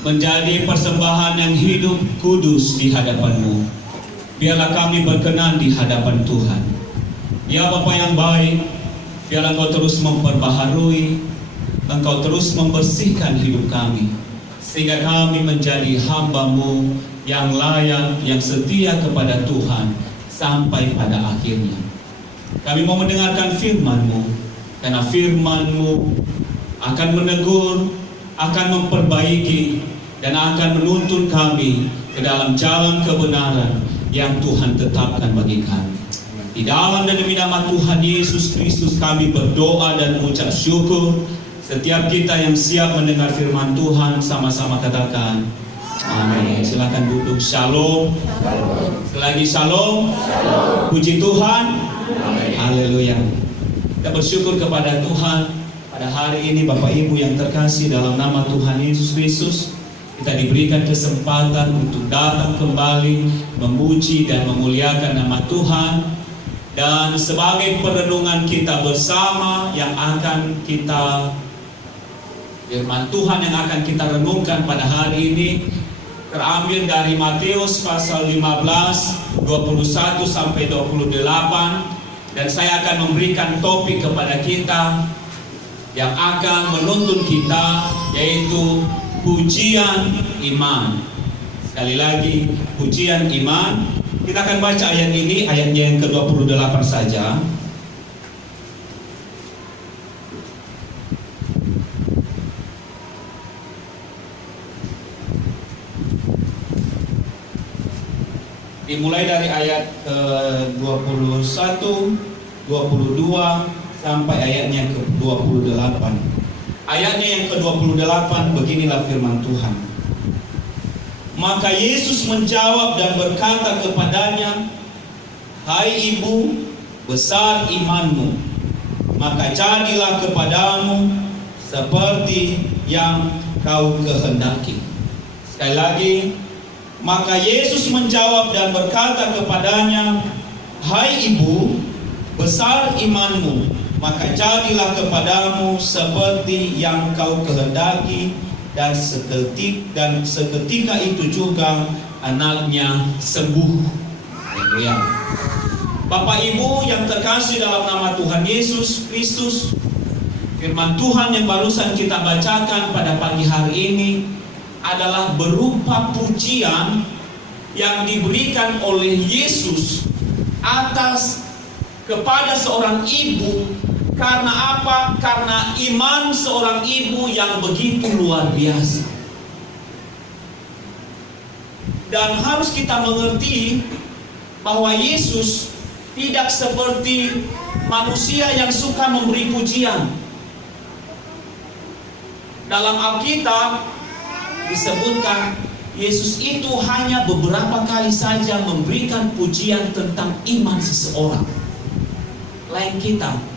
menjadi persembahan yang hidup kudus di hadapan-Mu. Biarlah kami berkenan di hadapan Tuhan. Ya Bapa yang baik, biarlah Engkau terus memperbaharui, Engkau terus membersihkan hidup kami, sehingga kami menjadi hamba-Mu yang layak, yang setia kepada Tuhan sampai pada akhirnya. Kami mau mendengarkan firman-Mu, karena firman-Mu akan menegur, akan memperbaiki, dan akan menuntun kami ke dalam jalan kebenaran yang Tuhan tetapkan bagi kami. Di dalam dan demi nama Tuhan Yesus Kristus kami berdoa dan mengucap syukur. Setiap kita yang siap mendengar firman Tuhan sama-sama katakan amin. Silakan duduk. Shalom. Sekali lagi shalom. Puji Tuhan. Haleluya. Kita bersyukur kepada Tuhan pada hari ini, Bapak Ibu yang terkasih, dalam nama Tuhan Yesus Kristus kita diberikan kesempatan untuk datang kembali memuji dan memuliakan nama Tuhan. Dan sebagai perenungan kita bersama yang akan kita, firman Tuhan yang akan kita renungkan pada hari ini terambil dari Matius pasal 15 21 sampai 28, dan saya akan memberikan topik kepada kita yang akan menuntun kita, yaitu pujian iman. Sekali lagi, pujian iman. Kita akan baca ayat ini, ayatnya yang ke-28 saja. Dimulai dari ayat ke-21, 22 sampai ayatnya ke-28. Ayatnya yang ke-28 beginilah firman Tuhan. Maka Yesus menjawab dan berkata kepadanya, "Hai ibu, besar imanmu, maka jadilah kepadamu seperti yang kau kehendaki." Sekali lagi, maka Yesus menjawab dan berkata kepadanya, "Hai ibu, besar imanmu, maka jadilah kepadamu seperti yang kau kehendaki." Dan seketika itu juga anaknya sembuh. Haleluya. Bapak Ibu yang terkasih dalam nama Tuhan Yesus Kristus, firman Tuhan yang barusan kita bacakan pada pagi hari ini adalah berupa pujian yang diberikan oleh Yesus atas kepada seorang ibu. Karena apa? Karena iman seorang ibu yang begitu luar biasa. Dan harus kita mengerti bahwa Yesus tidak seperti manusia yang suka memberi pujian. Dalam Alkitab disebutkan Yesus itu hanya beberapa kali saja memberikan pujian tentang iman seseorang. Lain kita.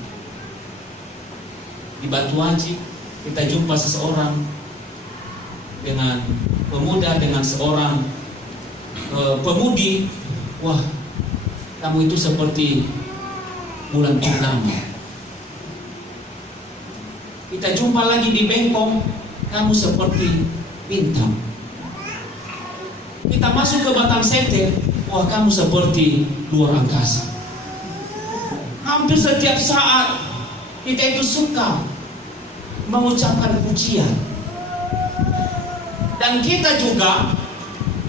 Di Batu Haji kita jumpa seseorang dengan pemuda, dengan seorang pemudi. Wah, kamu itu seperti bulan purnama. Kita jumpa lagi di Bengkong, kamu seperti bintang. Kita masuk ke Batam Center, wah kamu seperti luar angkasa. Hampir setiap saat kita itu suka mengucapkan pujian. Dan kita juga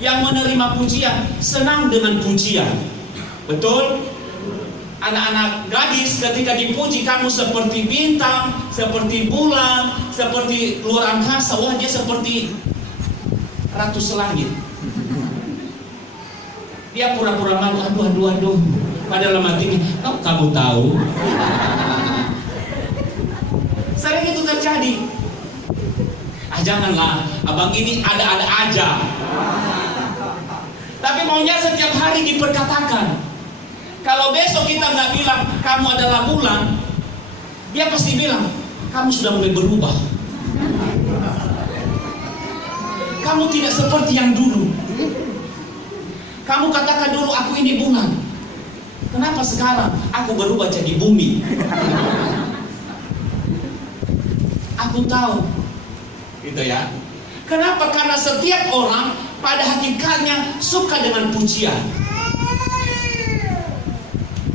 yang menerima pujian senang dengan pujian. Betul? Anak-anak gadis ketika dipuji, kamu seperti bintang, seperti bulan, seperti luar angkasa. Wah, dia seperti ratu selangit. Dia pura-pura malu, aduh. Padahal mati ini, kamu tahu. Sering itu terjadi. Janganlah, abang ini ada-ada aja. Tapi maunya setiap hari diperkatakan. Kalau besok kita nggak bilang kamu adalah bulan, dia pasti bilang kamu sudah mulai berubah. Kamu tidak seperti yang dulu. Kamu katakan dulu aku ini bulan. Kenapa sekarang aku berubah jadi bumi? Aku tahu, gitu ya. Kenapa? Karena setiap orang pada hakikatnya suka dengan pujian.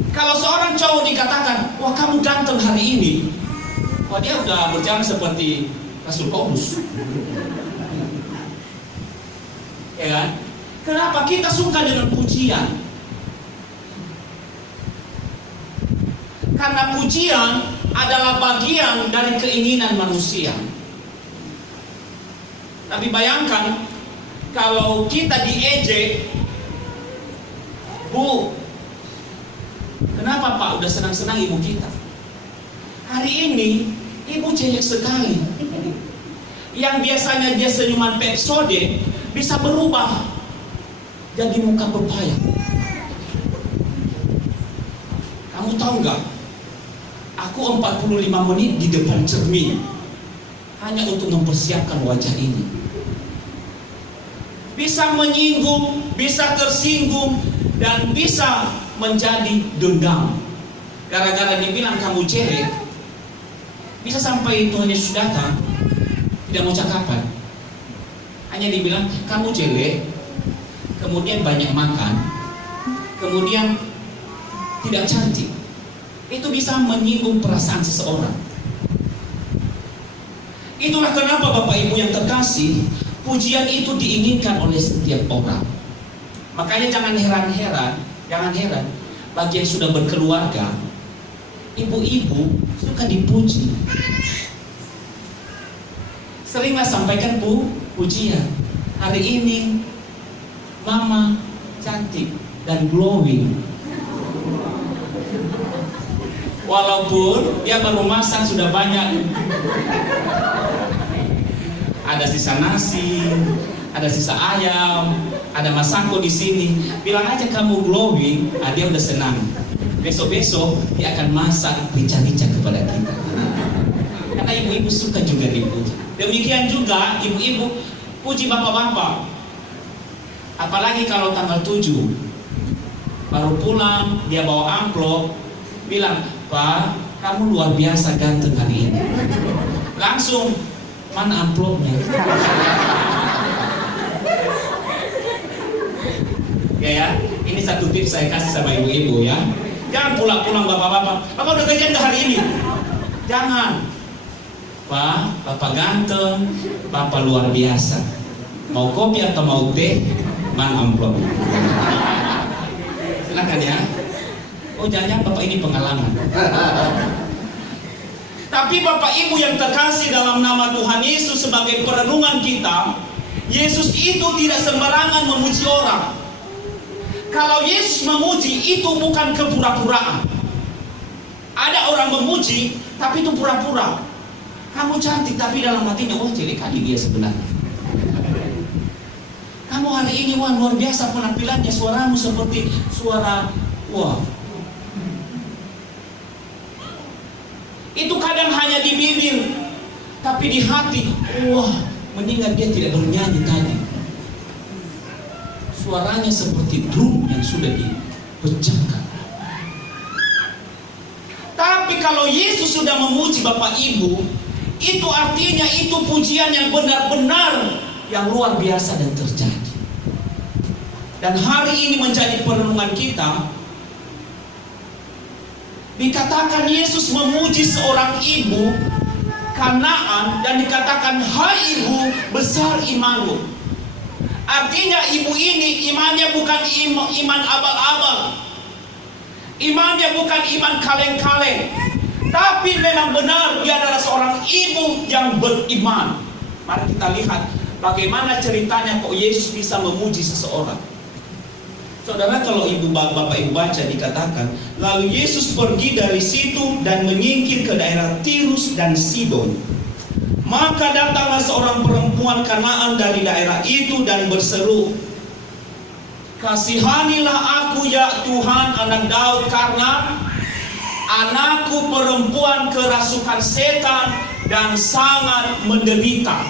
Kalau seorang cowok dikatakan, wah kamu ganteng hari ini, wah dia udah berjalan seperti Rasul Paulus. Ya kan? Kenapa? Kita suka dengan pujian. Karena pujian adalah bagian dari keinginan manusia. Tapi bayangkan kalau kita diejek, Bu, kenapa Pak udah senang-senang ibu kita? Hari ini ibu jelek sekali. Yang biasanya dia senyuman Pepsode bisa berubah jadi muka pepaya. Kamu tahu nggak? Aku 45 menit di depan cermin hanya untuk mempersiapkan wajah ini. Bisa menyinggung, bisa tersinggung, dan bisa menjadi dendam. Gara-gara dibilang kamu jelek, bisa sampai Tuhan Yesus datang, tidak mau cakapan. Hanya dibilang kamu jelek, kemudian banyak makan, kemudian tidak cantik. Itu bisa menyinggung perasaan seseorang. Itulah kenapa Bapak Ibu yang terkasih, pujian itu diinginkan oleh setiap orang. Makanya jangan heran bagi yang sudah berkeluarga, ibu-ibu suka dipuji. Seringlah sampaikan pujian. Hari ini mama cantik dan glowing. Walaupun dia baru masak sudah banyak. Ada sisa nasi, ada sisa ayam, ada masako di sini. Bilang aja kamu glowing, dia udah senang. Besok-besok dia akan masak rica-rica kepada kita. Karena ibu-ibu suka juga dipuji. Demikian juga ibu-ibu puji bapak-bapak. Apalagi kalau tanggal 7 baru pulang, dia bawa amplop, bilang, Pak, kamu luar biasa ganteng hari ini. Langsung, mana amplopnya? Ya, ini satu tips saya kasih sama ibu-ibu ya. Jangan pulang-pulang bapak-bapak, Bapak udah gajian ke hari ini? Jangan. Pak, Bapak ganteng, Bapak luar biasa. Mau kopi atau mau teh? Mana amplop? Silakan ya. Oh jangan Bapak ini pengalaman. Tapi Bapak Ibu yang terkasih dalam nama Tuhan Yesus, sebagai perenungan kita, Yesus itu tidak sembarangan memuji orang. Kalau Yesus memuji itu bukan kepura-puraan. Ada orang memuji tapi itu pura-pura. Kamu cantik tapi dalam hatinya, oh jelek kali dia sebenarnya. Kamu hari ini wah luar biasa penampilannya, suaramu seperti suara wah. Itu kadang hanya di bibir, tapi di hati, wah, mendingan dia tidak bernyanyi tadi. Suaranya seperti drum yang sudah dipecahkan. Tapi kalau Yesus sudah memuji Bapak Ibu, itu artinya itu pujian yang benar-benar yang luar biasa dan terjadi. Dan hari ini menjadi perenungan kita. Dikatakan Yesus memuji seorang ibu Kanaan dan dikatakan, hai ibu, besar imanmu. Artinya ibu ini imannya bukan iman abal-abal. Imannya bukan iman kaleng-kaleng. Tapi memang benar dia adalah seorang ibu yang beriman. Mari kita lihat bagaimana ceritanya kok Yesus bisa memuji seseorang. Saudara, kalau Bapak Ibu baca dikatakan, lalu Yesus pergi dari situ dan menyingkir ke daerah Tirus dan Sidon. Maka datanglah seorang perempuan Kanaan dari daerah itu dan berseru, kasihanilah aku ya Tuhan anak Daud, karena anakku perempuan kerasukan setan dan sangat menderita.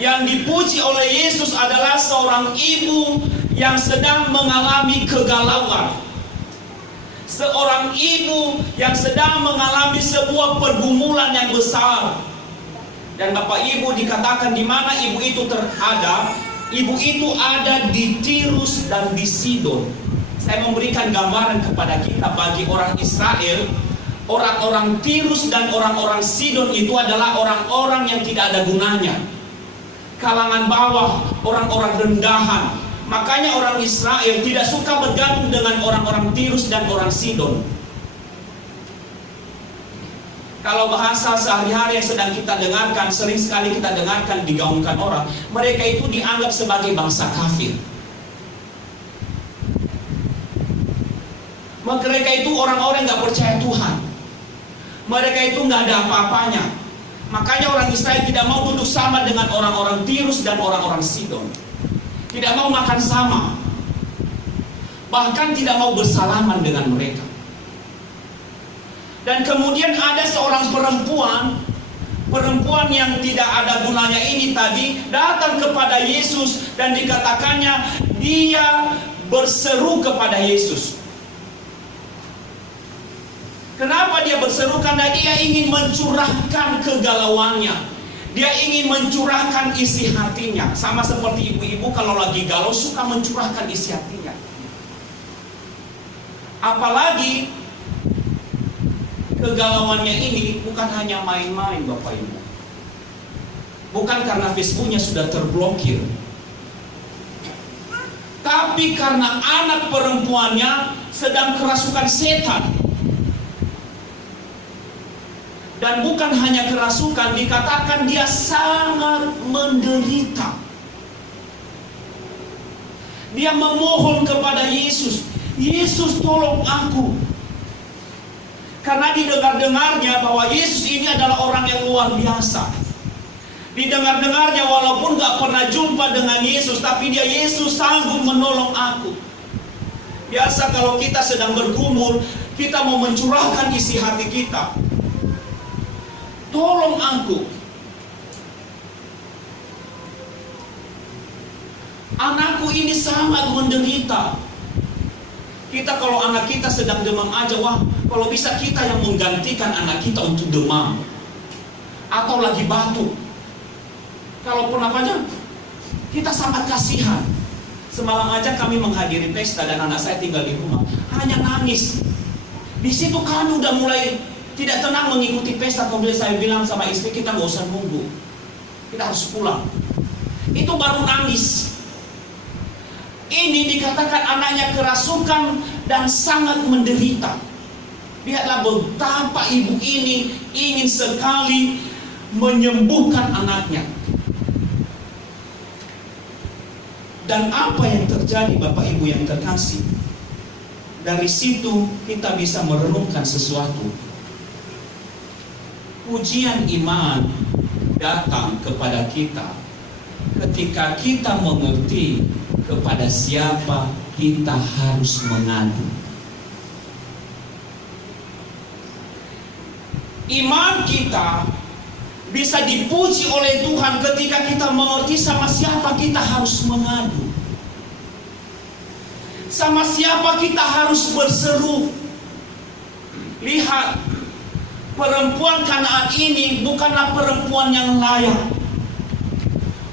Yang dipuji oleh Yesus adalah seorang ibu yang sedang mengalami kegalauan. Seorang ibu yang sedang mengalami sebuah pergumulan yang besar. Dan Bapak Ibu dikatakan di mana ibu itu terada. Ibu itu ada di Tirus dan di Sidon. Saya memberikan gambaran kepada kita, bagi orang Israel, orang-orang Tirus dan orang-orang Sidon itu adalah orang-orang yang tidak ada gunanya, kalangan bawah, orang-orang rendahan. Makanya orang Israel tidak suka bergabung dengan orang-orang Tirus dan orang Sidon. Kalau bahasa sehari-hari yang sedang kita dengarkan, sering sekali kita dengarkan digaungkan orang, mereka itu dianggap sebagai bangsa kafir. Mereka itu orang-orang yang gak percaya Tuhan. Mereka itu gak ada apa-apanya. Makanya orang Israel tidak mau duduk sama dengan orang-orang Tirus dan orang-orang Sidon. Tidak mau makan sama. Bahkan tidak mau bersalaman dengan mereka. Dan kemudian ada seorang perempuan yang tidak ada gunanya ini tadi datang kepada Yesus, dan dikatakannya dia berseru kepada Yesus. Kenapa dia berseru? Karena dia ingin mencurahkan kegalauannya. Dia ingin mencurahkan isi hatinya. Sama seperti ibu-ibu kalau lagi galau suka mencurahkan isi hatinya. Apalagi kegalauannya ini bukan hanya main-main, Bapak Ibu. Bukan karena Facebooknya sudah terblokir, tapi karena anak perempuannya sedang kerasukan setan. Dan bukan hanya kerasukan, dikatakan dia sangat menderita. Dia memohon kepada Yesus, Yesus tolong aku. Karena didengar-dengarnya bahwa Yesus ini adalah orang yang luar biasa. Didengar-dengarnya walaupun gak pernah jumpa dengan Yesus, tapi dia, Yesus sanggup menolong aku. Biasa kalau kita sedang bergumul, kita mau mencurahkan isi hati kita. Tolong aku. Anakku ini sangat menderita. Kita kalau anak kita sedang demam aja, wah, kalau bisa kita yang menggantikan anak kita untuk demam atau lagi batuk. Kalaupun apanya, kita sangat kasihan. Semalam aja kami menghadiri pesta dan anak saya tinggal di rumah, hanya nangis. Di situ kami udah mulai tidak tenang mengikuti pesta. Kemudian saya bilang sama istri kita, gak usah nunggu, kita harus pulang. Itu baru nangis. Ini dikatakan anaknya kerasukan dan sangat menderita. Lihatlah betapa ibu ini ingin sekali menyembuhkan anaknya. Dan apa yang terjadi, Bapak Ibu yang terkasih? Dari situ kita bisa merenungkan sesuatu. Ujian iman datang kepada kita ketika kita mengerti kepada siapa kita harus mengadu. Iman kita bisa dipuji oleh Tuhan ketika kita mengerti sama siapa kita harus mengadu, sama siapa kita harus berseru. Lihat, perempuan Kanaan ini bukanlah perempuan yang layak,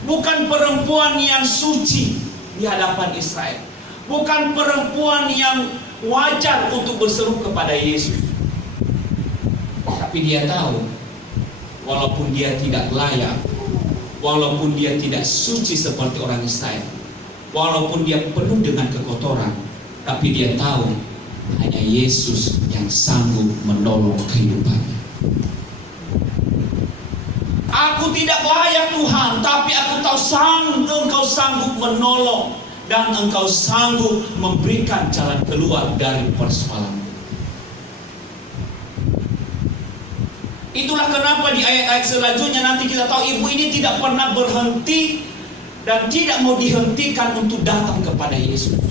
bukan perempuan yang suci di hadapan Israel, bukan perempuan yang wajar untuk berseru kepada Yesus. Tapi dia tahu, walaupun dia tidak layak, walaupun dia tidak suci seperti orang Israel, walaupun dia penuh dengan kekotoran, tapi dia tahu hanya Yesus yang sanggup menolong kehidupannya. Aku tidak layak Tuhan, tapi aku tahu Engkau sanggup menolong, dan Engkau sanggup memberikan jalan keluar dari persoalan. Itulah kenapa di ayat-ayat selanjutnya nanti kita tahu ibu ini tidak pernah berhenti dan tidak mau dihentikan untuk datang kepada Yesus.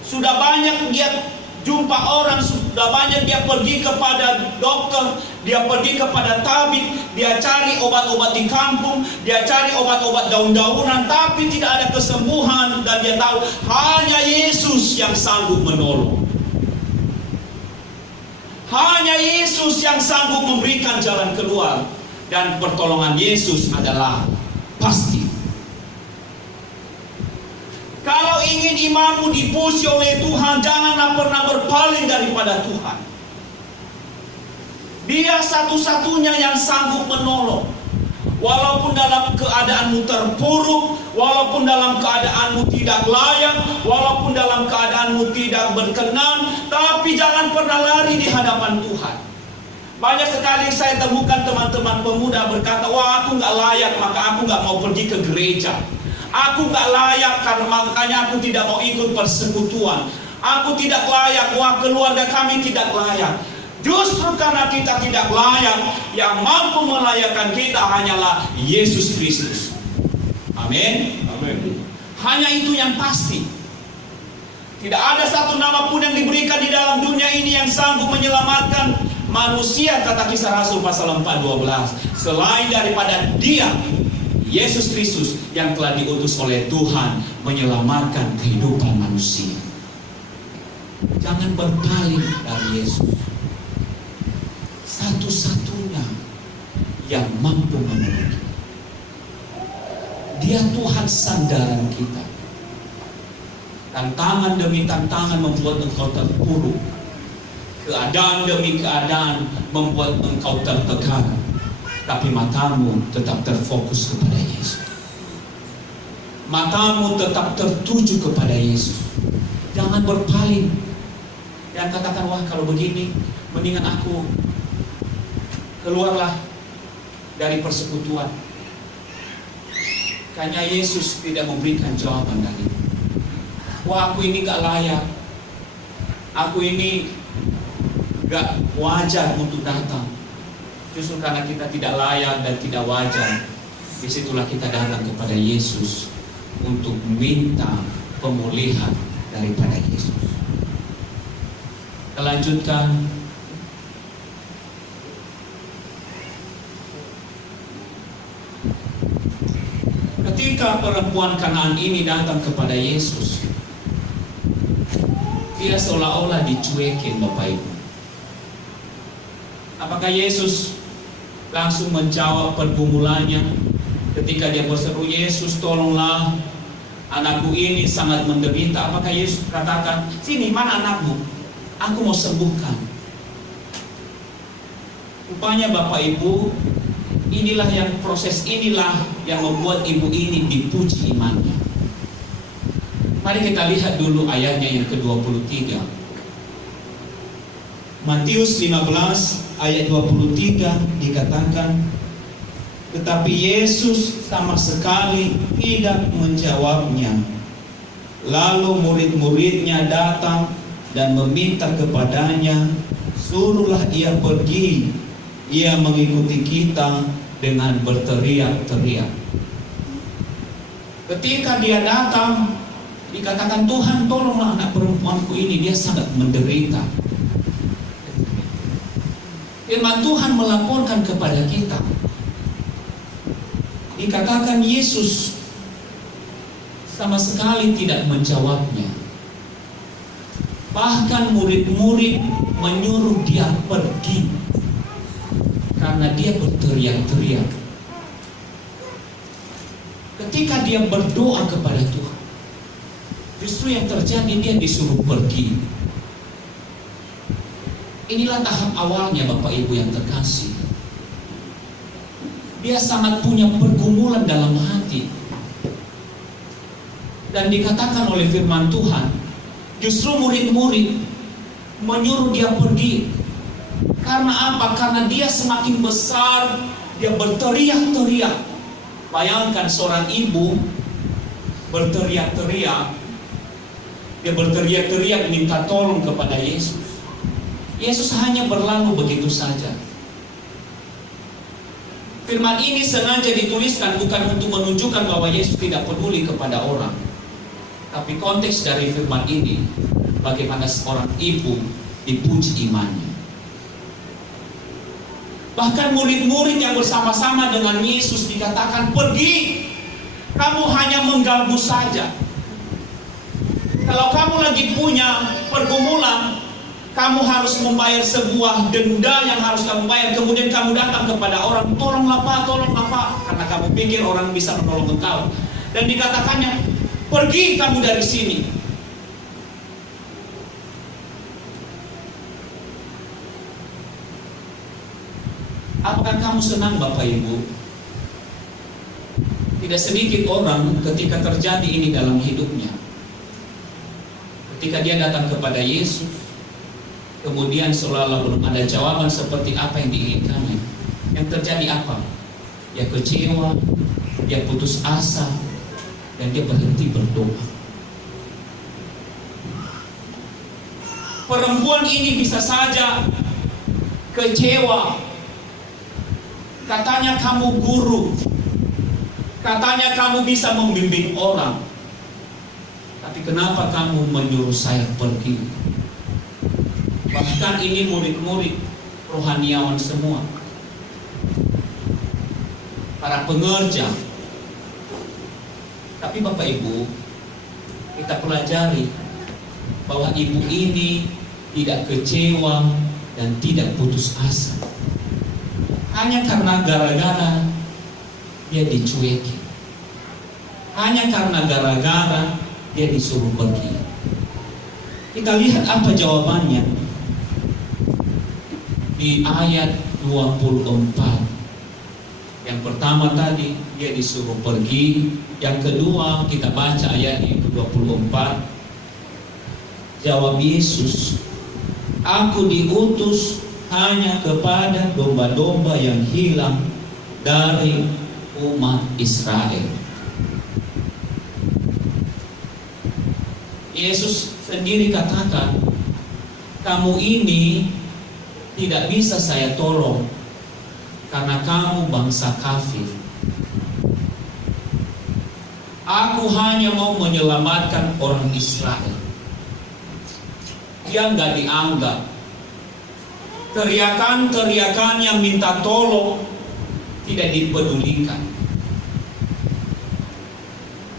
Sudah banyak dia jumpa orang, sudah banyak dia pergi kepada dokter, dia pergi kepada tabib, dia cari obat-obat di kampung, dia cari obat-obat daun-daunan, tapi tidak ada kesembuhan. Dan dia tahu hanya Yesus yang sanggup menolong. Hanya Yesus yang sanggup memberikan jalan keluar. Dan pertolongan Yesus adalah pasti. Kalau ingin imanmu dipuji oleh Tuhan, janganlah pernah berpaling daripada Tuhan. Dia satu-satunya yang sanggup menolong. Walaupun dalam keadaanmu terpuruk, walaupun dalam keadaanmu tidak layak, walaupun dalam keadaanmu tidak berkenan, tapi jangan pernah lari di hadapan Tuhan. Banyak sekali saya temukan teman-teman pemuda berkata, wah aku gak layak, maka aku gak mau pergi ke gereja. Aku gak layak, karena makanya aku tidak mau ikut persekutuan. Aku tidak layak, wah keluarga kami tidak layak. Justru karena kita tidak layak, yang mampu melayakkan kita hanyalah Yesus Kristus. Amin. Amin. Hanya itu yang pasti. Tidak ada satu nama pun yang diberikan di dalam dunia ini yang sanggup menyelamatkan manusia, kata Kisah Rasul pasal 4:12, selain daripada Dia, Yesus Kristus, yang telah diutus oleh Tuhan menyelamatkan kehidupan manusia. Jangan berpaling dari Yesus. Satu-satunya yang mampu menolong. Dia Tuhan sandaran kita. Tantangan demi tantangan membuat engkau terpuruk. Keadaan demi keadaan membuat engkau tertekan. Tapi matamu tetap terfokus kepada Yesus. Matamu tetap tertuju kepada Yesus. Jangan berpaling. Dan katakan, wah kalau begini mendingan aku keluarlah dari persekutuan. Karena Yesus tidak memberikan jawaban dari itu. Wah aku ini gak layak, aku ini gak wajar untuk datang. Justru karena kita tidak layak dan tidak wajar, disitulah kita datang kepada Yesus untuk minta pemulihan daripada Yesus. Kita lanjutkan. Ketika perempuan Kanaan ini datang kepada Yesus, dia seolah-olah dicuekin, Bapak Ibu. Apakah Yesus langsung menjawab pergumulannya ketika dia berseru, Yesus tolonglah, anakku ini sangat menderita? Apakah Yesus katakan, sini mana anakmu, aku mau sembuhkan? Rupanya Bapak Ibu, inilah yang proses inilah yang membuat ibu ini dipuji imannya. Mari kita lihat dulu ayatnya yang ke-23. Matius 15 ayat 23 dikatakan, tetapi Yesus sama sekali tidak menjawabnya. Lalu murid-muridnya datang dan meminta kepadanya, suruhlah ia pergi. Ia mengikuti kita dengan berteriak-teriak. Ketika dia datang, dikatakan, Tuhan tolonglah anak perempuanku ini, dia sangat menderita. Firman Tuhan melaporkan kepada kita. Dikatakan Yesus sama sekali tidak menjawabnya. Bahkan murid-murid menyuruh dia pergi karena dia berteriak-teriak. Ketika dia berdoa kepada Tuhan, justru yang terjadi dia disuruh pergi. Inilah tahap awalnya Bapak Ibu yang terkasih. Dia sangat punya pergumulan dalam hati. Dan dikatakan oleh firman Tuhan, justru murid-murid menyuruh dia pergi. Karena apa? Karena dia semakin besar, dia berteriak-teriak. Bayangkan seorang ibu berteriak-teriak. Dia berteriak-teriak minta tolong kepada Yesus. Yesus hanya berlalu begitu saja. Firman ini sengaja dituliskan bukan untuk menunjukkan bahwa Yesus tidak peduli kepada orang. Tapi konteks dari firman ini, bagaimana seorang ibu dipuji imannya. Bahkan murid-murid yang bersama-sama dengan Yesus dikatakan, pergi, kamu hanya mengganggu saja. Kalau kamu lagi punya pergumulan, kamu harus membayar sebuah denda yang harus kamu bayar. Kemudian kamu datang kepada orang, tolonglah Pak, karena kamu pikir orang bisa menolong engkau. Dan dikatakannya, pergi kamu dari sini. Apakah kamu senang Bapak Ibu? Tidak sedikit orang ketika terjadi ini dalam hidupnya. Ketika dia datang kepada Yesus, kemudian seolah-olah belum ada jawaban seperti apa yang diinginkannya. Yang terjadi apa? Dia kecewa, dia putus asa, dan dia berhenti berdoa. Perempuan ini bisa saja kecewa. Katanya kamu guru, katanya kamu bisa membimbing orang, tapi kenapa kamu menyuruh saya pergi? Bahkan ini murid-murid rohaniawan semua, para pengerja. Tapi Bapak Ibu, kita pelajari bahwa ibu ini tidak kecewa dan tidak putus asa. Hanya karena gara-gara dia dicuekin. Hanya karena gara-gara dia disuruh pergi. Kita lihat apa jawabannya di ayat 24. Yang pertama tadi dia disuruh pergi. Yang kedua kita baca ayat yang ke-24. Jawab Yesus, aku diutus hanya kepada domba-domba yang hilang dari umat Israel. Yesus sendiri katakan, kamu ini tidak bisa saya tolong karena kamu bangsa kafir. Aku hanya mau menyelamatkan orang Israel. Dia nggak dianggap. Teriakan-teriakan yang minta tolong tidak dipedulikan.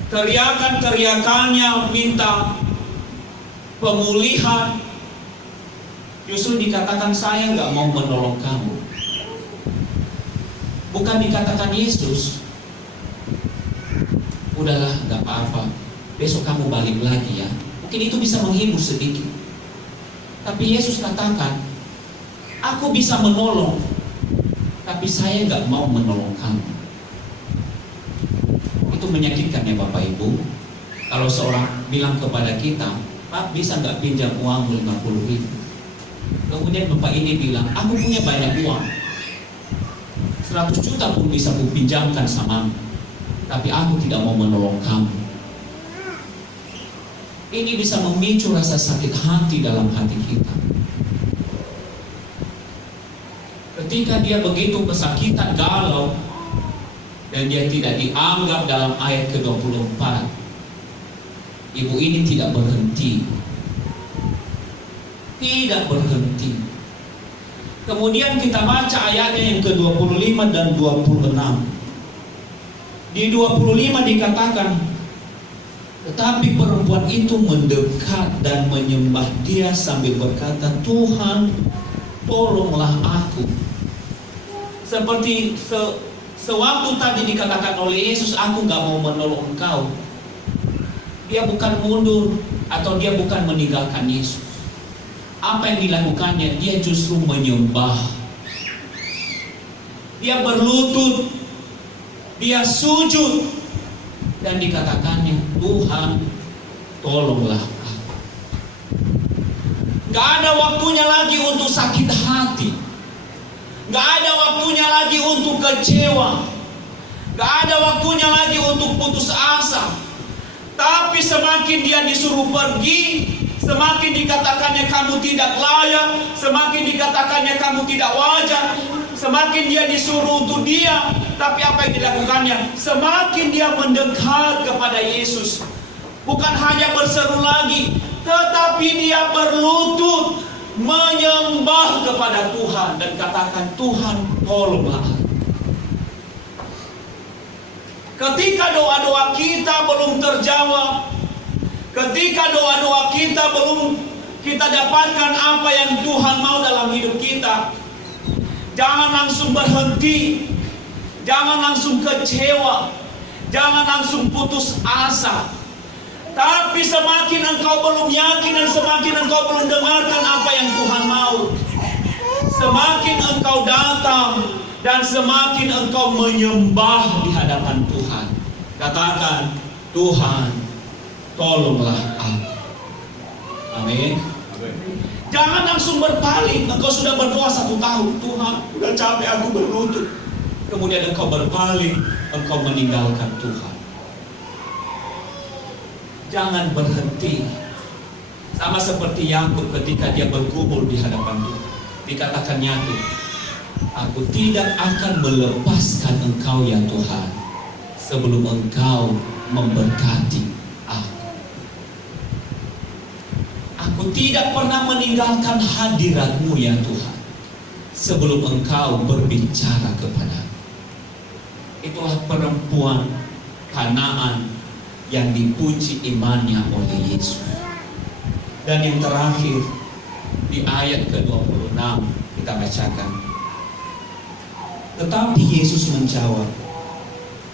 Teriakan-teriakan yang minta pemulihan justru dikatakan saya nggak mau menolong kamu. Bukan dikatakan Yesus, udahlah nggak apa-apa, besok kamu balik lagi ya. Mungkin itu bisa menghibur sedikit. Tapi Yesus katakan, aku bisa menolong, tapi saya nggak mau menolong kamu. Itu menyakitkan ya Bapak Ibu. Kalau seorang bilang kepada kita, Pak bisa nggak pinjam uang 50.000? Kemudian Bapak ini bilang, aku punya banyak uang, 100 juta pun bisa aku pinjamkan sama, tapi aku tidak mau menolong kamu. Ini bisa memicu rasa sakit hati dalam hati kita. Ketika dia begitu kesakitan, galau, dan dia tidak dianggap dalam ayat ke-24, ibu ini tidak berhenti. Tidak berhenti. Kemudian kita baca ayatnya yang ke-25 dan 26. Di 25 dikatakan, tetapi perempuan itu mendekat dan menyembah dia sambil berkata, Tuhan, tolonglah aku. Seperti sewaktu tadi dikatakan oleh Yesus, aku gak mau menolong engkau. Dia bukan mundur atau dia bukan meninggalkan Yesus. Apa yang dilakukannya? Dia justru menyembah. Dia berlutut, dia sujud, dan dikatakannya, Tuhan, tolonglah aku. Gak ada waktunya lagi untuk sakit hati. Gak ada waktunya lagi untuk kecewa. Gak ada waktunya lagi untuk putus asa. Tapi semakin dia disuruh pergi, semakin dikatakannya kamu tidak layak, semakin dikatakannya kamu tidak wajar, semakin dia disuruh untuk diam. Tapi apa yang dilakukannya? Semakin dia mendekat kepada Yesus. Bukan hanya berseru lagi, tetapi dia berlutut menyembah kepada Tuhan dan katakan, Tuhan, tolonglah. Ketika doa-doa kita belum terjawab, ketika doa-doa kita belum kita dapatkan apa yang Tuhan mau dalam hidup kita. Jangan langsung berhenti, jangan langsung kecewa, jangan langsung putus asa. Tapi semakin engkau belum yakin dan semakin engkau belum dengarkan apa yang Tuhan mau, semakin engkau datang dan semakin engkau menyembah di hadapan Tuhan. Katakan, Tuhan, tolonglah aku. Amin. Jangan langsung berpaling. Engkau sudah berdoa 1 tahun, Tuhan, udah capek aku berlutut. Kemudian engkau berpaling, engkau meninggalkan Tuhan. Jangan berhenti. Sama seperti Yakub ketika dia bergumul di hadapan Tuhan. Dikatakannya tuh, aku tidak akan melepaskan engkau ya Tuhan sebelum engkau memberkati aku. Aku tidak pernah meninggalkan hadirat-Mu ya Tuhan sebelum engkau berbicara kepadaku. Itulah perempuan Kanaan yang dipuji imannya oleh Yesus. Dan yang terakhir di ayat ke-26 kita bacakan. Tetapi Yesus menjawab,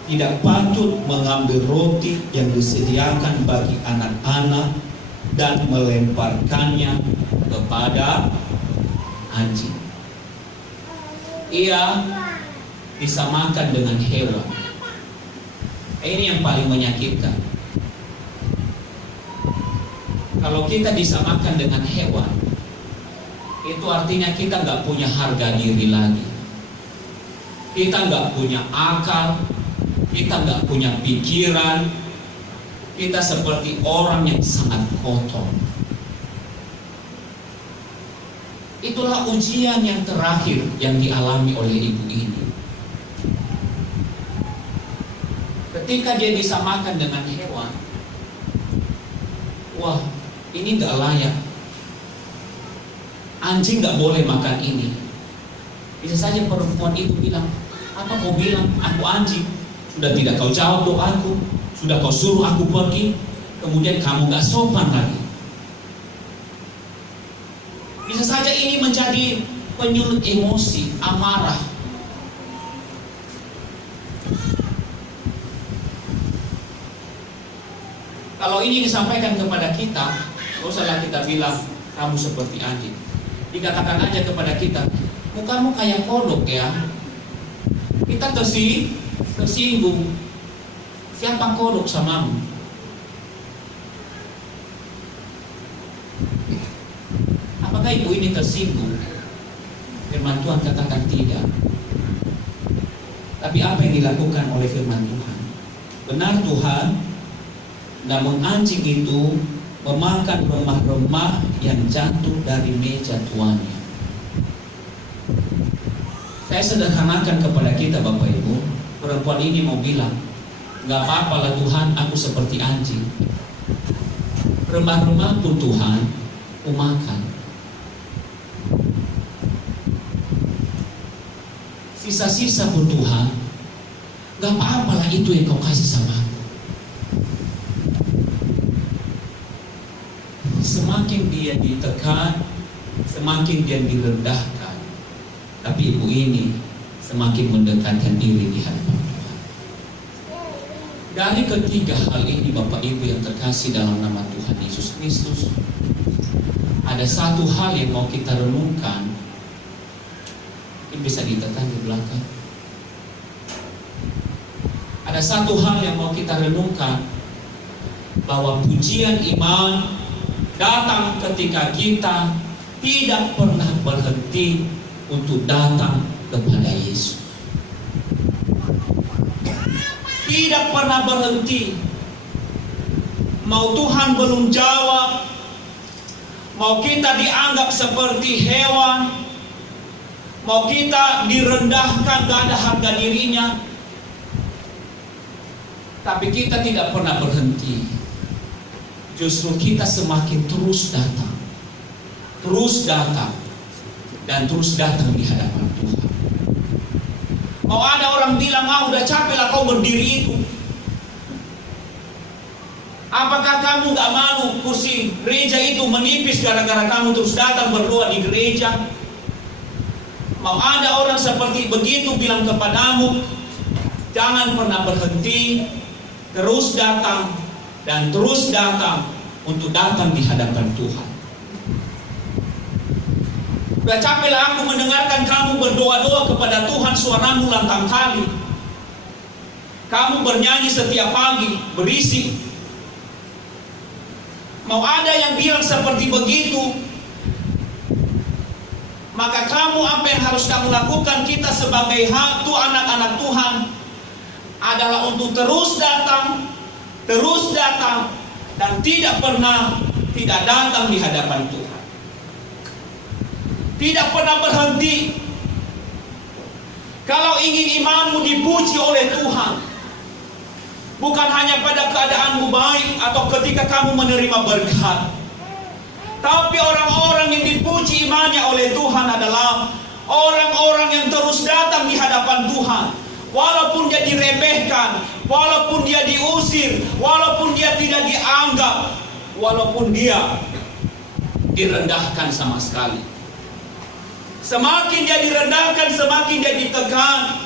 tidak patut mengambil roti yang disediakan bagi anak-anak dan melemparkannya kepada anjing. Ia disamakan dengan hewan. Ini yang paling menyakitkan. Kalau kita disamakan dengan hewan, itu artinya kita nggak punya harga diri lagi. Kita nggak punya akal, kita nggak punya pikiran, kita seperti orang yang sangat kotor. Itulah ujian yang terakhir yang dialami oleh ibu ini. Ketika dia disamakan dengan hewan, wah, ini nggak layak. Anjing nggak boleh makan ini. Bisa saja perempuan itu bilang, apa kau bilang aku anjing? Sudah tidak kau jawab doaku, sudah kau suruh aku pergi, kemudian kamu nggak sopan lagi. Bisa saja ini menjadi penyulut emosi, amarah. Kalau ini disampaikan kepada kita, tidak usahlah kita bilang kamu seperti anjing. Dikatakan aja kepada kita, mukamu kayak kodok ya. Kita tersinggung. Siapa kodok samamu? Apakah ibu ini tersinggung? Firman Tuhan katakan tidak. Tapi apa yang dilakukan oleh firman Tuhan? Benar Tuhan, namun anjing itu memakan remah-remah yang jatuh dari meja tuannya. Saya sederhanakan kepada kita Bapak Ibu, perempuan ini mau bilang, gak apa-apa lah Tuhan, aku seperti anjing. Remah-remah pun Tuhan, aku makan. Sisa-sisa pun Tuhan, gak apa-apa lah itu yang kau kasih sama aku. Semakin dia ditekan, semakin dia direndahkan. Tapi ibu ini semakin mendekatkan diri di hadapan Tuhan. Dari ketiga hal ini Bapak Ibu yang terkasih dalam nama Tuhan Yesus Kristus, ada satu hal yang mau kita renungkan. Ini bisa ditekan di belakang. Ada satu hal yang mau kita renungkan, bahwa pujian iman datang ketika kita tidak pernah berhenti untuk datang kepada Yesus. Tidak pernah berhenti. Mau Tuhan belum jawab, mau kita dianggap seperti hewan, mau kita direndahkan, gak ada harga dirinya, tapi kita tidak pernah berhenti. Justru kita semakin terus datang, dan terus datang di hadapan Tuhan. Mau ada orang bilang, udah capek lah kau berdiri itu. Apakah Apakah kamu gak malu kursi gereja itu menipis gara-gara kamu terus datang berdoa di gereja? Mau ada orang seperti begitu bilang kepadamu, jangan pernah berhenti, terus datang dan terus datang untuk datang di hadapan Tuhan. Udah capeklah aku mendengarkan kamu berdoa-doa kepada Tuhan, suaramu lantang kali. Kamu bernyanyi setiap pagi, berisik. Mau ada yang bilang seperti begitu, maka kamu apa yang harus kamu lakukan? Kita sebagai anak-anak Tuhan adalah untuk terus datang, dan tidak pernah tidak datang di hadapan Tuhan. Tidak pernah berhenti. Kalau ingin imanmu dipuji oleh Tuhan, bukan hanya pada keadaanmu baik atau ketika kamu menerima berkat, tapi orang-orang yang dipuji imannya oleh Tuhan adalah orang-orang yang terus datang di hadapan Tuhan. Walaupun dia diremehkan, walaupun dia diusir, walaupun dia tidak dianggap, walaupun dia direndahkan sama sekali. Semakin dia direndahkan, semakin dia ditekan,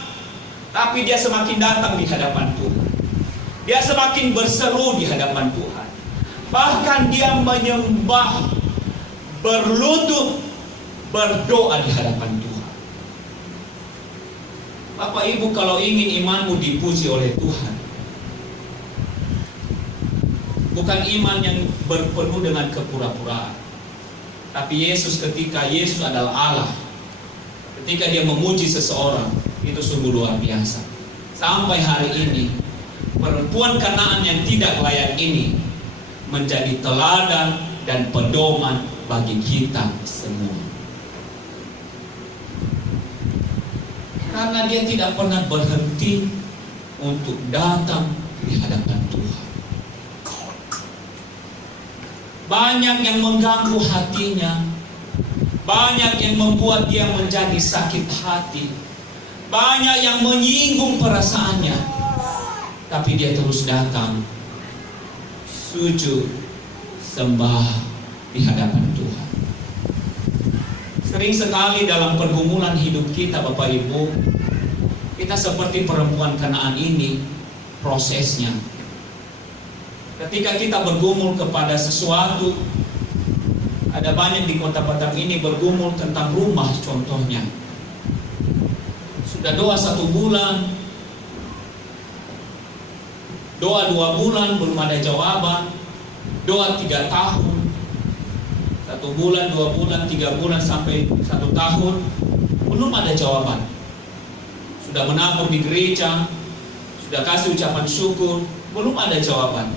tapi dia semakin datang di hadapan Tuhan. Dia semakin berseru di hadapan Tuhan. Bahkan dia menyembah, berlutut, berdoa di hadapan Tuhan. Bapak Ibu, kalau ingin imanmu dipuji oleh Tuhan, bukan iman yang berpenuh dengan kepura-puraan, tapi ketika Yesus adalah Allah, ketika dia memuji seseorang, itu sungguh luar biasa. Sampai hari ini, perempuan Kanaan yang tidak layak ini menjadi teladan dan pedoman bagi kita semua. Karena dia tidak pernah berhenti untuk datang di hadapan Tuhan. Banyak yang mengganggu hatinya, banyak yang membuat dia menjadi sakit hati, banyak yang menyinggung perasaannya, tapi dia terus datang, sujud, sembah di hadapan Tuhan. Sering sekali dalam pergumulan hidup kita, Bapak Ibu, kita seperti perempuan Kanaan ini, prosesnya. Ketika kita bergumul kepada sesuatu, ada banyak di kota Batam ini bergumul tentang rumah contohnya. Sudah doa 1 bulan, doa 2 bulan belum ada jawaban, doa 3 tahun, 1 bulan, 2 bulan, 3 bulan sampai 1 tahun, belum ada jawaban. Sudah menabur di gereja, sudah kasih ucapan syukur, belum ada jawaban.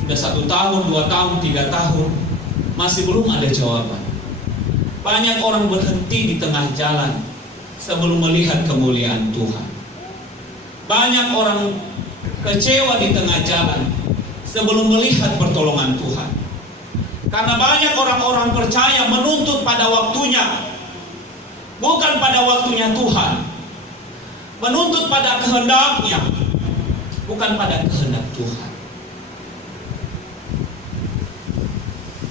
Sudah 1 tahun, 2 tahun, 3 tahun, masih belum ada jawaban. Banyak orang berhenti di tengah jalan sebelum melihat kemuliaan Tuhan. Banyak orang kecewa di tengah jalan sebelum melihat pertolongan Tuhan. Karena banyak orang-orang percaya menuntut pada waktunya, bukan pada waktunya Tuhan. Menuntut pada kehendaknya, bukan pada kehendak Tuhan.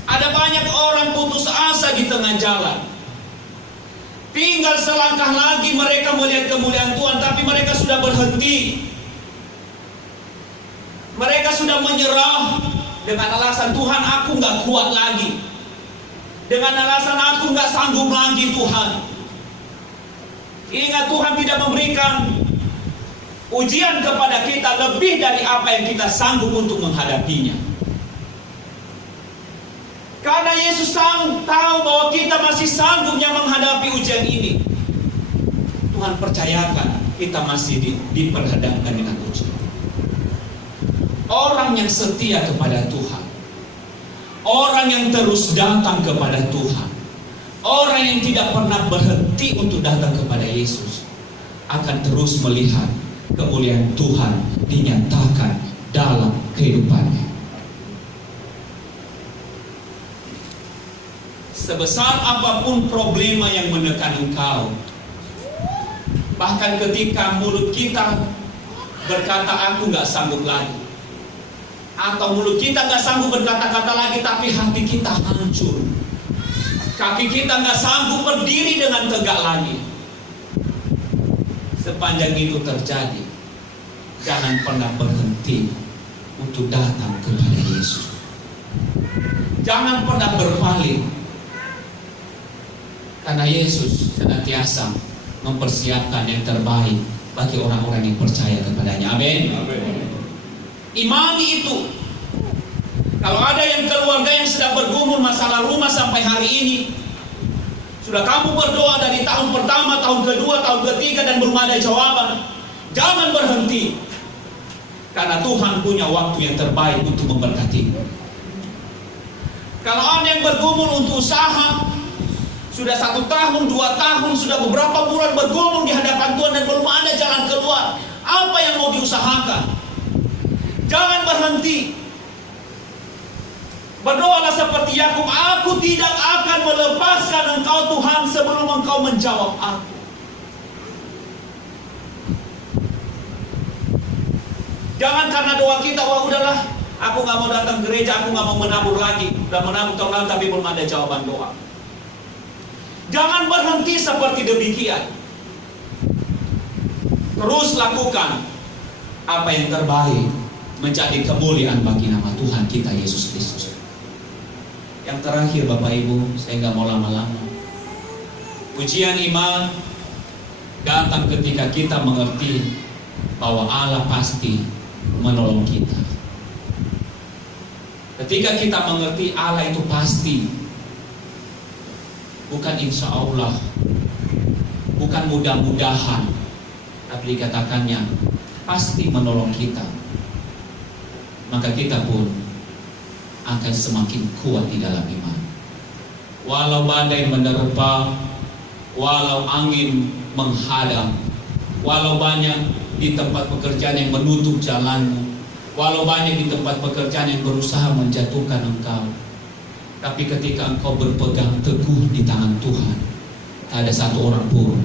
Ada banyak orang putus asa di tengah jalan. Tinggal selangkah lagi mereka melihat kemuliaan Tuhan, tapi mereka sudah berhenti. Mereka sudah menyerah dengan alasan Tuhan, aku gak kuat lagi. Dengan alasan aku gak sanggup lagi Tuhan. Ingat, Tuhan tidak memberikan ujian kepada kita lebih dari apa yang kita sanggup untuk menghadapinya. Karena Yesus tahu bahwa kita masih sanggupnya menghadapi ujian ini. Tuhan percayakan kita masih diperhadapkan dengan ujian. Orang yang setia kepada Tuhan, orang yang terus datang kepada Tuhan, orang yang tidak pernah berhenti untuk datang kepada Yesus, akan terus melihat kemuliaan Tuhan dinyatakan dalam kehidupannya. Sebesar apapun problema yang menekan engkau, bahkan ketika mulut kita berkata aku gak sanggup lagi, Atau mulut kita nggak sanggup berkata-kata lagi, tapi hati kita hancur. Kaki kita nggak sanggup berdiri dengan tegak lagi. Sepanjang itu terjadi, jangan pernah berhenti untuk datang kepada Yesus. Jangan pernah berpaling, karena Yesus senantiasa mempersiapkan yang terbaik bagi orang-orang yang percaya kepadanya. Amin. Imani itu. Kalau ada yang keluarga yang sedang bergumul masalah rumah sampai hari ini, sudah kamu berdoa dari tahun pertama, tahun kedua, tahun ketiga dan belum ada jawaban, jangan berhenti, karena Tuhan punya waktu yang terbaik untuk memberkati. Kalau ada yang bergumul untuk usaha, sudah 1 tahun, 2 tahun, sudah beberapa bulan bergumul di hadapan Tuhan dan belum ada jalan keluar, apa yang mau diusahakan? Jangan berhenti. Berdoalah seperti Yakub, aku tidak akan melepaskan engkau Tuhan sebelum engkau menjawab aku. Jangan karena doa kita, wah udahlah, aku gak mau datang gereja, aku gak mau menabur lagi. Udah menabur tahun lalu tapi belum ada jawaban doa. Jangan berhenti seperti demikian. Terus lakukan apa yang terbaik, menjadi kemuliaan bagi nama Tuhan kita Yesus Kristus. Yang terakhir Bapak Ibu, saya nggak mau lama-lama. Ujian iman datang ketika kita mengerti bahwa Allah pasti menolong kita. Ketika kita mengerti Allah itu pasti, bukan insya Allah, bukan mudah-mudahan, tapi dikatakannya pasti menolong kita, maka kita pun akan semakin kuat di dalam iman. Walau badai menerpa, walau angin menghadang, walau banyak di tempat pekerjaan yang menutup jalanmu, walau banyak di tempat pekerjaan yang berusaha menjatuhkan engkau, tapi ketika engkau berpegang teguh di tangan Tuhan, tak ada satu orang pun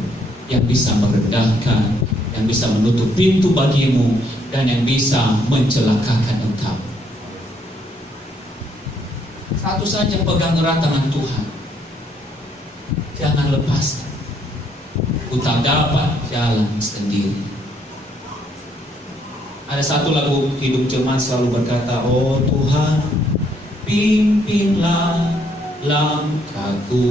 yang bisa merendahkan, yang bisa menutup pintu bagimu, dan yang bisa mencelakakan engkau. Satu saja, pegang erat tangan Tuhan, jangan lepaskan. Ku tak dapat jalan sendiri. Ada satu lagu hidup Jerman selalu berkata, oh Tuhan, pimpinlah langkahku,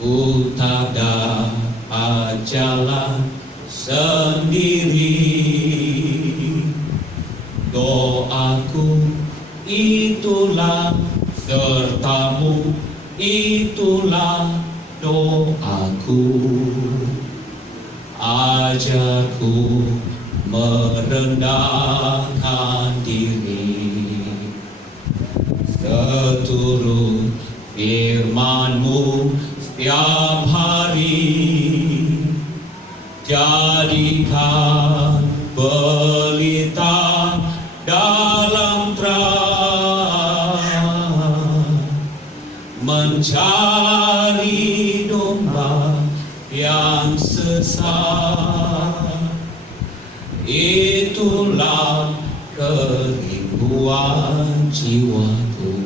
ku tak dapat jalan sendiri. Doaku itulah sertamu, itulah doaku. Ajarku merendahkan diri, seturut firman-Mu setiap hari. Jadikan pelita dalam terang, mencari domba yang sesat. Itulah kerinduan jiwaku.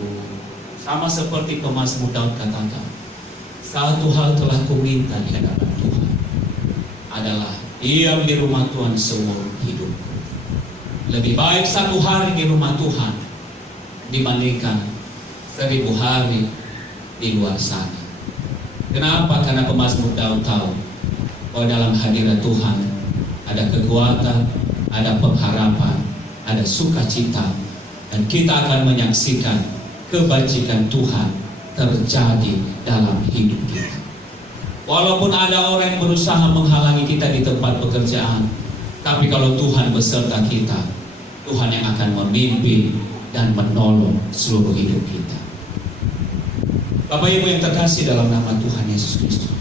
Sama seperti pemazmur Daud katakan, satu hal telah kuminta di hadapan Tuhan, adalah diam di rumah Tuhan seumur hidup. Lebih baik 1 hari di rumah Tuhan dibandingkan 1000 hari di luar sana. Kenapa? Karena pemazmur Daud tahu bahwa dalam hadirat Tuhan ada kekuatan, ada pengharapan, ada sukacita, dan kita akan menyaksikan kebajikan Tuhan terjadi dalam hidup kita. Walaupun ada orang yang berusaha menghalangi kita di tempat pekerjaan, tapi kalau Tuhan beserta kita, Tuhan yang akan memimpin dan menolong seluruh hidup kita. Bapak Ibu yang terkasih dalam nama Tuhan Yesus Kristus,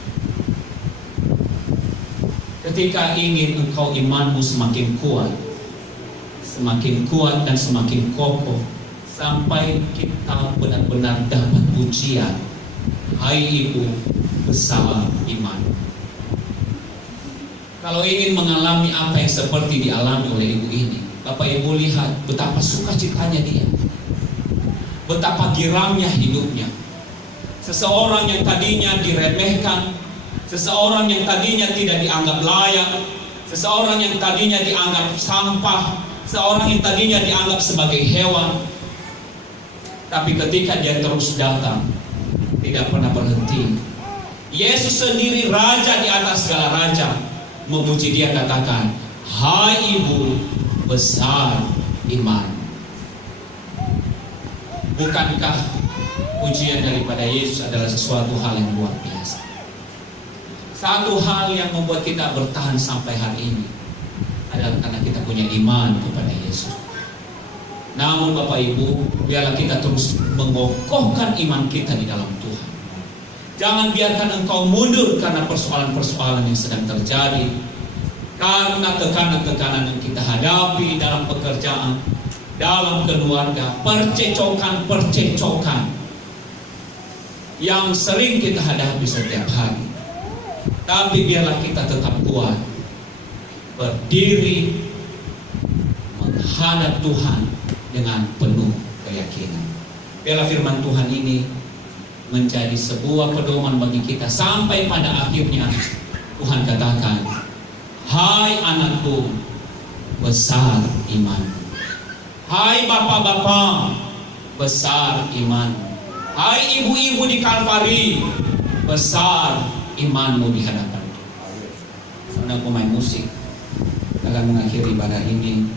ketika ingin engkau imanmu semakin kuat dan semakin kokoh, sampai kita benar-benar dapat pujian, hai ibu besar iman. Kalau ingin mengalami apa yang seperti dialami oleh ibu ini, Bapak Ibu lihat betapa sukacitanya dia, betapa giramnya hidupnya. Seseorang yang tadinya diremehkan, seseorang yang tadinya tidak dianggap layak, seseorang yang tadinya dianggap sampah, seorang yang tadinya dianggap sebagai hewan. Tapi ketika dia terus datang, tidak pernah berhenti. Yesus sendiri raja di atas segala raja, memuji dia, katakan, "Hai ibu, besar iman." Bukankah pujian daripada Yesus adalah sesuatu hal yang luar biasa? Satu hal yang membuat kita bertahan sampai hari ini adalah karena kita punya iman kepada Yesus. Namun Bapak Ibu, biarlah kita terus mengokohkan iman kita di dalam Tuhan. Jangan biarkan engkau mundur karena persoalan-persoalan yang sedang terjadi, karena tekanan-tekanan yang kita hadapi dalam pekerjaan, dalam keluarga, percecokan yang sering kita hadapi setiap hari. Tapi biarlah kita tetap kuat, berdiri menghadap Tuhan dengan penuh keyakinan. Biarlah firman Tuhan ini menjadi sebuah pedoman bagi kita sampai pada akhirnya Tuhan katakan, "Hai anakku, besar iman. Hai bapak-bapak, besar iman. Hai ibu-ibu di Kalvari, besar imanmu di hadapan." Saudara pemain musik akan mengakhiri ibadah ini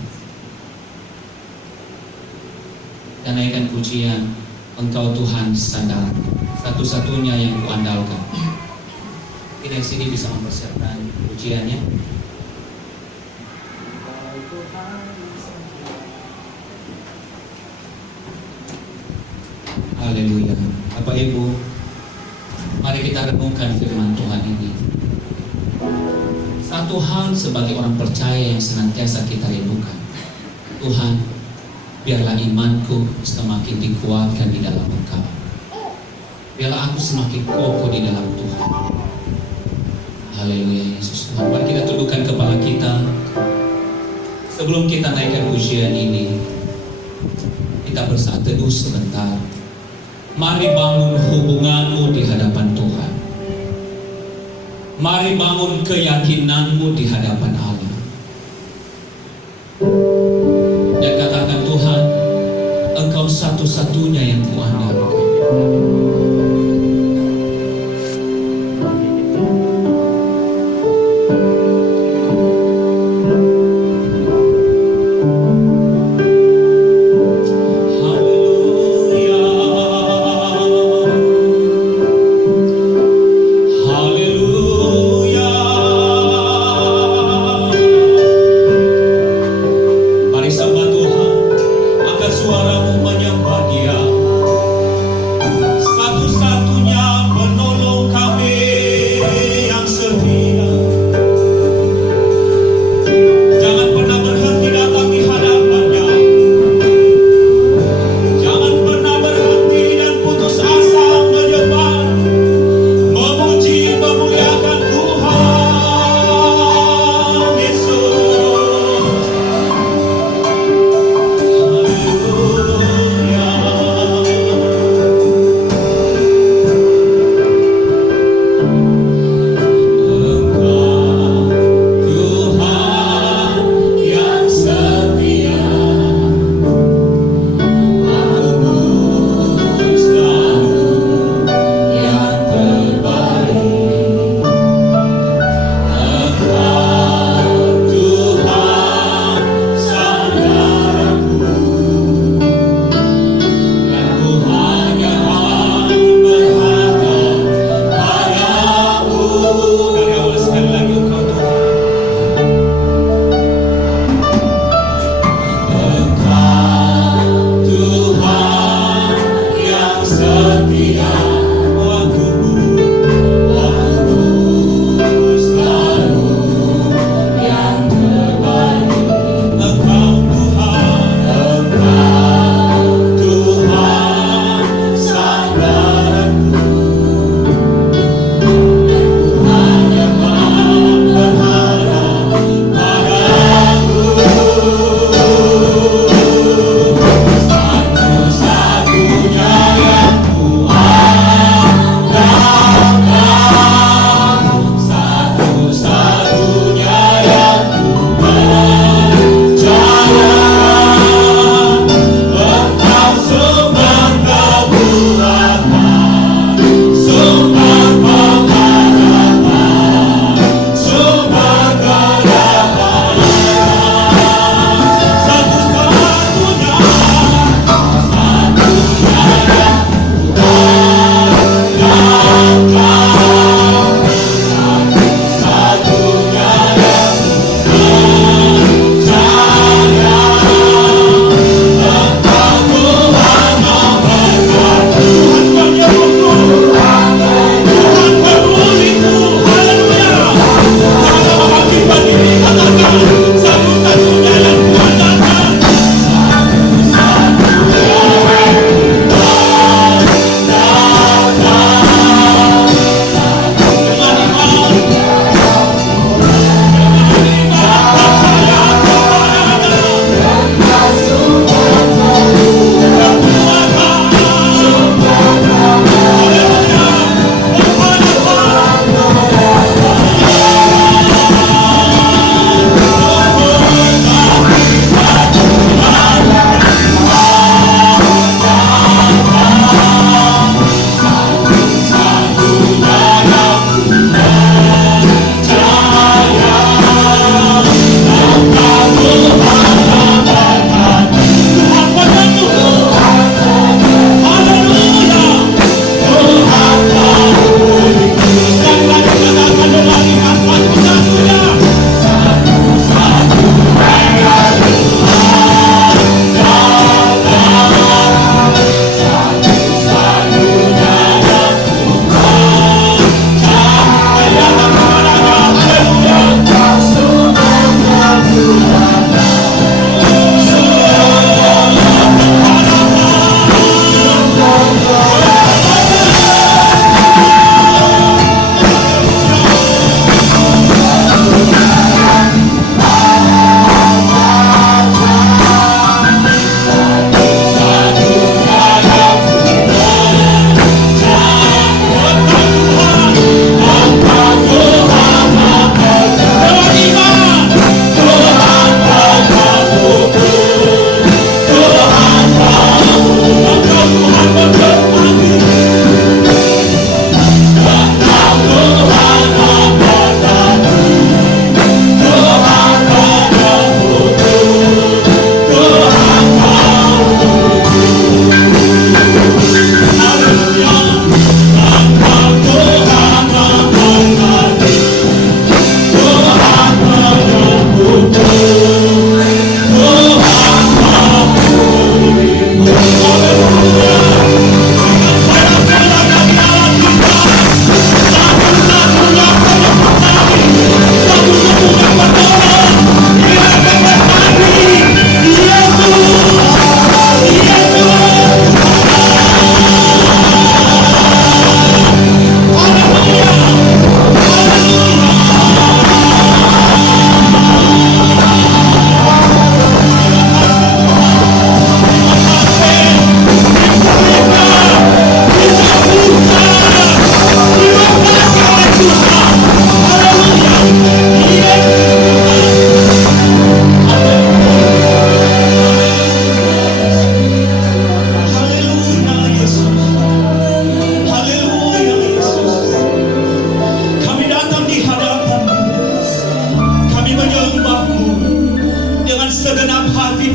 dan naikkan pujian, "Engkau Tuhan sandal, satu-satunya yang kuandalkan." Kita di sini bisa mempersiapkan pujiannya. Haleluya. Bapak Ibu, mari kita renungkan firman Tuhan ini. Satu hal sebagai orang percaya yang senantiasa kita rindukan, Tuhan, biarlah imanku semakin dikuatkan di dalam Engkau. Biarlah aku semakin kokoh di dalam Tuhan. Haleluya Yesus. Tuhan, mari kita tundukkan kepala kita. Sebelum kita naikkan pujian ini, kita bersaat teduh sebentar. Mari bangun hubunganmu di hadapan Tuhan. Mari bangun keyakinanmu di hadapan Allah. Dan katakan, "Tuhan, Engkau satu-satunya yang kuandalkan." Haleluya.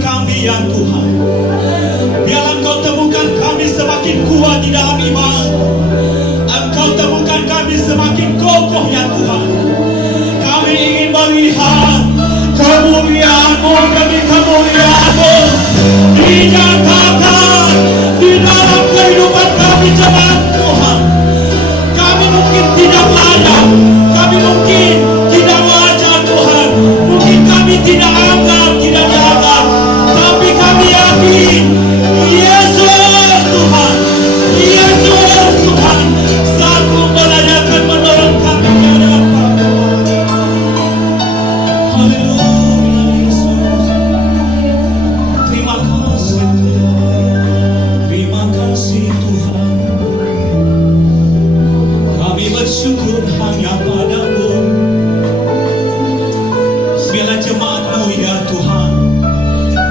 kami ya Tuhan. Biarlah Engkau temukan kami semakin kuat di dalam iman. Engkau temukan kami semakin kokoh ya Tuhan. Kami ingin melihat kemuliaan-Mu demi kemuliaan-Mu dinyatakan di dalam kehidupan kami jemaat Tuhan. Kami mungkin tidak layak, kami mungkin tidak wajar Tuhan, mungkin kami tidak anggap, tidak dianggap, tapi kami yakin Yesus Tuhan, Yesus Tuhan sanggup melayakan menolong kami ke hadapan. Haleluya Yesus. Terima kasih Tuhan, terima kasih Tuhan. Kami bersyukur hanya padamu. Biarlah jemaat-Mu ya Tuhan,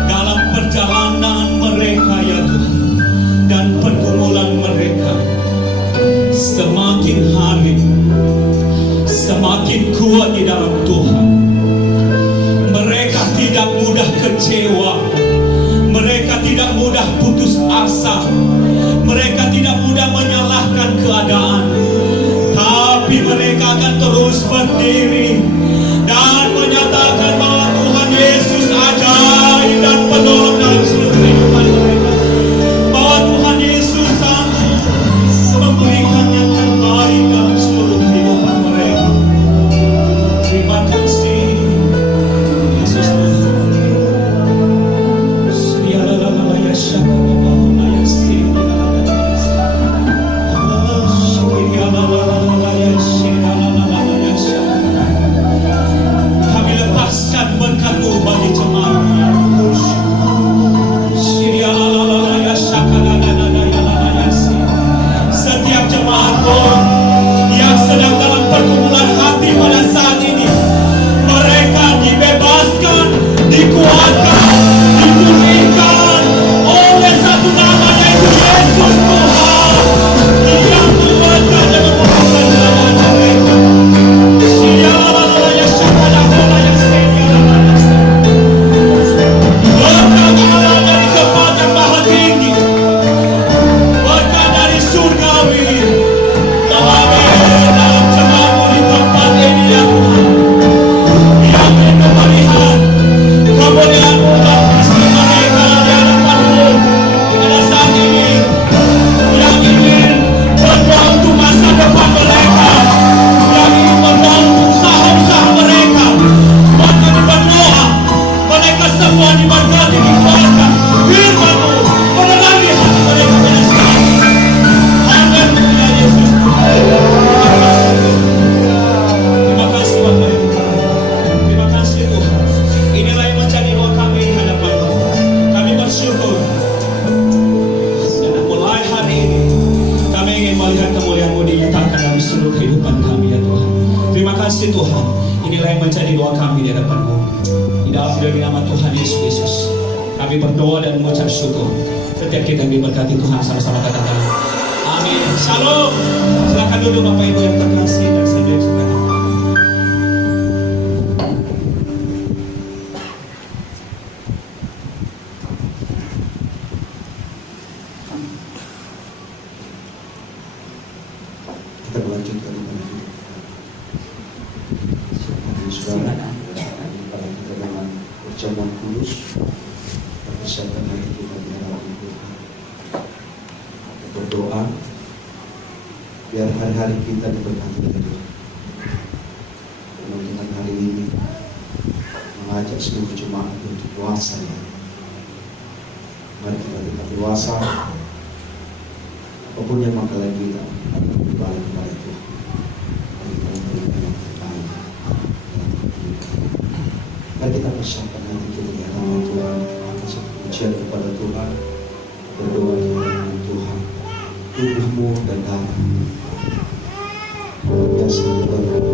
dalam perjalanan mereka ya Tuhan, dan pergumulan mereka, semakin hari semakin kuat di dalam Tuhan. Mereka tidak mudah kecewa, mereka tidak mudah putus asa, mereka tidak mudah menyalahkan keadaan, tapi mereka akan terus berdiri dan menyatakan bahwa Tuhan Yesus ajaib dan penolong dalam seluruh kehidupan mereka, bahwa Tuhan Yesus sanggup memberikan yang terbaik dalam seluruh kehidupan mereka. Terima kasih Yesus Tuhan. Kami lepaskan berkat-Mu bagi jemaat-Mu. Setiap jemaat-Mu yang sedang dalam pergumulan hati pada saat ini, mereka dibebaskan, dikuatkan, dipulihkan oleh satu nama, yaitu Yesus Tuhan, yang menguatkan dan memulihkan keadaan mereka. Berkat Allah dari tempat yang maha tinggi, berkat dari surgawi, mengalir dalam jemaat-Mu di tempat ini ya Tuhan. Yang ingin melihat kemuliaan-Mu dan visi mereka di hadapan-Mu pada saat ini, yang ingin berdoa untuk masa depan mereka, yang ingin berdoa untuk usaha-usaha mereka, bahkan berdoa mereka semua diberkati, dikuatkan firman-Mu menerangi hati mereka pada saat ini. Haleluya Yesus Tuhan. Terima kasih Bapa yang Tuhan. Terima kasih Tuhan. Inilah yang menjadi doa kami di hadapan-Mu. Kami bersyukur. Dan mulai hari ini kami ingin melihat kemuliaan-Mu dinyatakan dalam seluruh kehidupan kami ya Tuhan. Terima kasih Tuhan. Inilah yang menjadi doa kami di hadapan-Mu. Di dalam nama Tuhan Yesus, kami berdoa dan mengucap syukur. Setiap kita yang diberkati Tuhan, sama-sama katakan amin. Shalom. Silakan duduk Bapak Ibu yang terkasih dan saudara yang suka. Kita melanjutkan ibadah kita. Saudara, kita dengan perjamuan kudus, persiapkan hati kita di hadapan Tuhan. Kita berdoa biar hari-hari kita diberkati oleh Tuhan. Dengan hari ini mengajak seluruh jemaat untuk puasa ya. Mari kita tetap puasa. Apapun yang menghalangi kita, akan kembali kepada Tuhan. Mari kita memberikan yang terbaik. Mari kita persiapkan hati kita di hadapan Tuhan, akan satu pujian kepada Tuhan, berdoa di hadapan Tuhan. Tubuhmu dan darah luar biasa berdoa.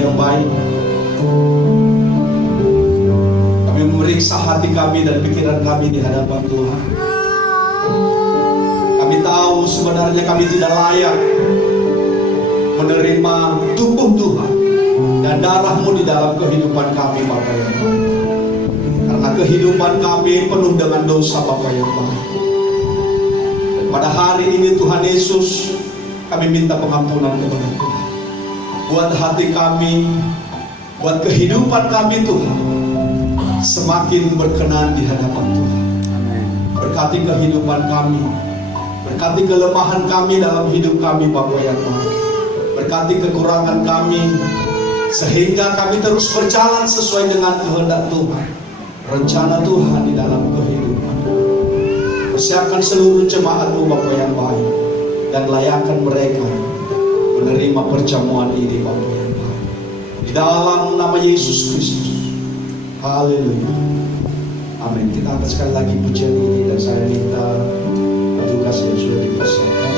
yang baik. Kami memeriksa hati kami dan pikiran kami di hadapan Tuhan. Kami tahu sebenarnya kami tidak layak menerima tubuh Tuhan dan darah-Mu di dalam kehidupan kami, Bapa yang baik. Karena kehidupan kami penuh dengan dosa, Bapa yang baik. Dan pada hari ini Tuhan Yesus, kami minta pengampunan kepada Tuhan. Buat hati kami, buat kehidupan kami Tuhan, semakin berkenan di hadapan Tuhan. Berkati kehidupan kami, berkati kelemahan kami dalam hidup kami, Bapa yang baik. Berkati kekurangan kami, sehingga kami terus berjalan sesuai dengan kehendak Tuhan, rencana Tuhan di dalam kehidupan. Persiapkan seluruh jemaat-Mu, Bapa yang baik, dan layakkan mereka menerima perjamuan ini, Bapa yang baik. Di dalam nama Yesus Kristus. Haleluya. Amin. Kita angkat sekali lagi pujian ini, dan saya minta petugas yang sudah dipersembahkan